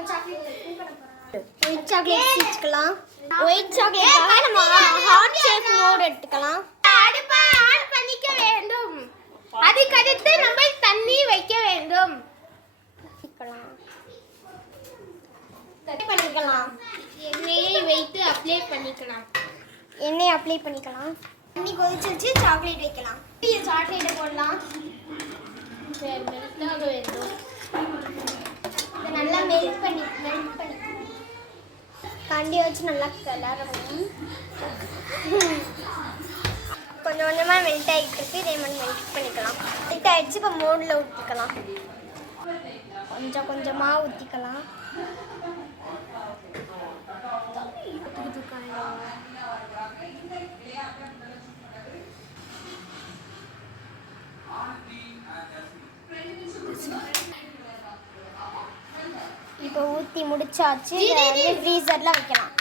White chocolate வச்சுக்கலாம். White சாக்லேட்டாக நம்ம heart shape mode எடுத்துக்கலாம். அடுப்பை ஆன் பண்ணிக்க வேண்டும். அதுக்கடுத்து நம்ம தண்ணி வைக்க வேண்டும். பண்ணிக்கலாம். எண்ணெயை வைத்து அப்ளை பண்ணிக்கலாம். எண்ணெய் அப்ளை பண்ணிக்கலாம். தண்ணி கொதிச்சு வச்சு சாக்லேட் வைக்கலாம். சாக்லேட்டை போடலாம். மெல்ட் வேண்டும். இதை நல்லா மெல்ட் பண்ணி கண்டியை வச்சு நல்லா கிளறணும். கொஞ்சம் கொஞ்சமாக மெல்ட் ஆகிட்டு இருக்கு. இதே மாதிரி மெல்ட் பண்ணிக்கலாம். மெல்ட் ஆகிடுச்சு. இப்போ மோடில் ஊற்றிக்கலாம். கொஞ்சம் கொஞ்சமாக ஊற்றிக்கலாம். இப்போ ஊற்றி முடிச்சாச்சு. ஃப்ரீசரில் வைக்கலாம்.